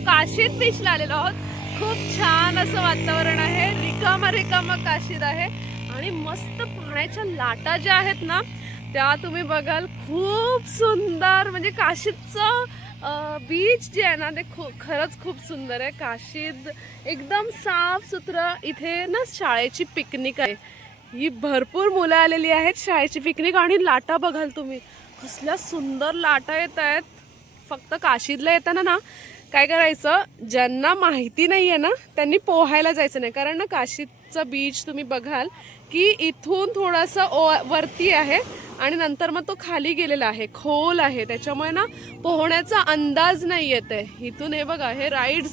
काशीद बीचला आलेलो आहोत। खूप छान असं वातावरण आहे, रिकामा काशीद आहे आणि मस्त पाण्याच्या लाटा ज्या आहेत ना त्या तुम्ही बघाल, खूप सुंदर। म्हणजे काशीदचं बीच जे आहे ना ते खरंच खूप सुंदर आहे। काशीद एकदम साफ सुथरं। इथे ना शाळेची पिकनिक आहे, ही भरपूर मुलं आलेली आहेत शाळेची पिकनिक। आणि लाटा बघाल तुम्ही, कसल्या सुंदर लाटा येत आहेत। फक्त काशीदला येताना ना काय करायचं, ज्यांना माहिती नाही आहे ना त्यांनी पोहायला जायचं नाही, कारण ना काशीदचा बीच तुम्ही बघाल की इथून थोडंसं वरती आहे आणि नंतर मग तो खाली गेलेला आहे, खोल आहे, त्याच्यामुळे ना पोहण्याचा अंदाज नाही येत आहे। इथून हे बघा, हे राईड्स,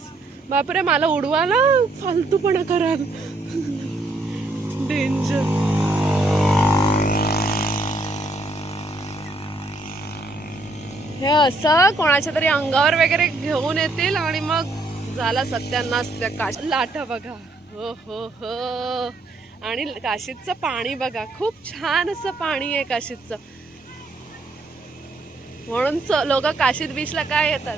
बापरे मला उडवायला फालतूपणा कराल, डेंजर। हे असं कोणाच्या तरी अंगावर वगैरे घेऊन येतील आणि मग झाला सत्यानाश। त्या लाटा बघा, हो हो हो। आणि काशीदचं पाणी बघा, खूप छान असं पाणी आहे काशीदचं, म्हणून लोक काशीद बीचला काय येतात।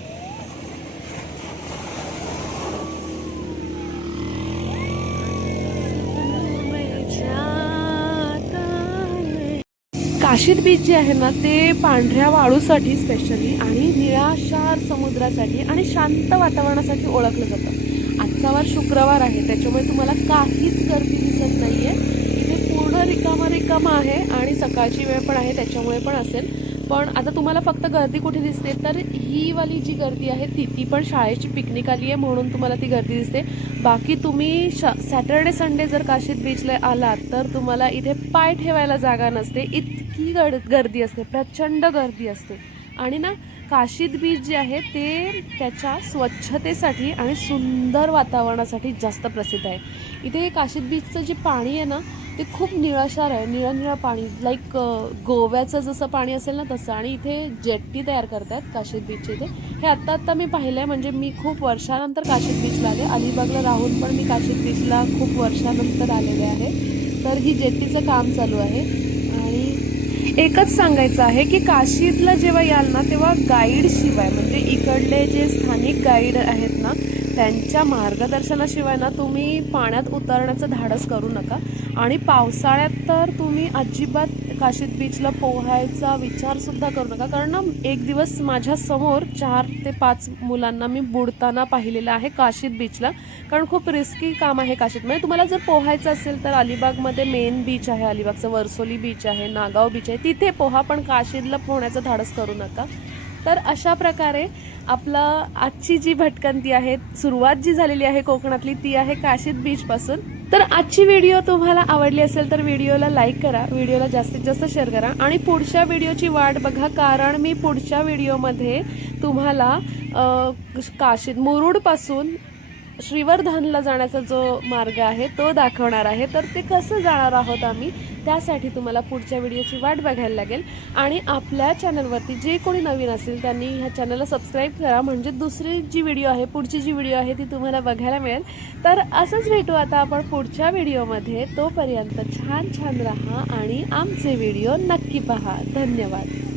काशीद बीच जे आहे ना ते पांढऱ्या वाळूसाठी स्पेशली आणि निळाशार समुद्रासाठी आणि शांत वातावरणासाठी ओळखलं जातं। आजचा वार शुक्रवार आहे, त्याच्यामुळे तुम्हाला काहीच गर्दी दिसत नाहीये। इथे पूर्ण रिकामा आहे आणि सकाळची वेळ पण आहे, त्याच्यामुळे पण असेल। पण आता तुम्हाला फक्त गर्दी कुठे दिसते, तर ही वाली जी गर्दी आहे ती पण शाळेची पिकनिक आली आहे म्हणून तुम्हाला ती गर्दी दिसते। बाकी तुम्ही सॅटर्डे संडे जर काशीद बीचला आलात तर तुम्हाला इथे पाय ठेवायला जागा नसते, इतकी गर्दी असते, प्रचंड गर्दी असते। आणि ना काशीद बीच जे आहे ते त्याच्या स्वच्छतेसाठी आणि सुंदर वातावरणासाठी जास्त प्रसिद्ध आहे। इथे काशीद बीचचं जे पाणी आहे ना ते खूप निळाशार आहे, निळं पाणी, लाईक गोव्याचं जसं पाणी असेल ना तसं। आणि इथे जेट्टी तयार करतात काशीद बीचचे इथे, हे आत्ता मी पाहिलं आहे। म्हणजे मी खूप वर्षानंतर काशीद बीचला आले, अलिबागला राहून पण मी काशीद बीचला खूप वर्षानंतर आलेले आहे। तर ही जेट्टीचं काम चालू आहे। आणि एकच सांगायचं आहे की काशीदला जेव्हा याल ना तेव्हा गाईडशिवाय, म्हणजे इकडले जे स्थानिक गाईड आहेत ना त्यांच्या मार्गदर्शनाशिवाय ना तुम्ही पाण्यात उतरण्याचं धाडस करू नका। आणि पावसाळ्यात तर तुम्ही अजिबात काशीद बीचला पोहायचा विचारसुद्धा करू नका, कारण ना एक दिवस माझ्या समोर 4 ते 5 मुलांना मी बुडताना पाहिलेलं आहे काशीद बीचला। कारण खूप रिस्की काम आहे काशीद। म्हणजे तुम्हाला जर पोहायचं असेल तर अलिबागमध्ये मेन बीच आहे, अलिबागचं वर्सोली बीच आहे, नागाव बीच आहे, तिथे पोहा, पण काशीदला पोहण्याचं धाडस करू नका। तर अशा प्रकारे आपलं आजची जी भटकंती आहे, सुरुवात जी झालेली आहे कोकणातली, ती आहे काशीद बीचपासून। तर आजची व्हिडिओ तुम्हाला आवडली असेल तर व्हिडिओला लाईक करा, व्हिडिओला जास्तीत जास्त शेअर करा आणि पुढच्या व्हिडिओची वाट बघा, कारण मी पुढच्या व्हिडिओमध्ये तुम्हाला काशीद मुरुडपासून श्रीवर्धनला जाण्याचा जो मार्ग आहे तो दाखवणार आहे। तर ते कसं जाणार आहोत आम्ही, त्यासाठी तुम्हाला पुढच्या व्हिडिओची वाट बघायला लागेल। आणि आपल्या चॅनलवरती जे कोणी नवीन असेल त्यांनी ह्या चॅनलला सबस्क्राईब करा, म्हणजे दुसरी जी व्हिडिओ आहे, पुढची जी व्हिडिओ आहे ती तुम्हाला बघायला मिळेल। तर असंच भेटू आता आपण पुढच्या व्हिडिओमध्ये, तोपर्यंत छान छान राहा आणि आमचे व्हिडिओ नक्की पहा। धन्यवाद।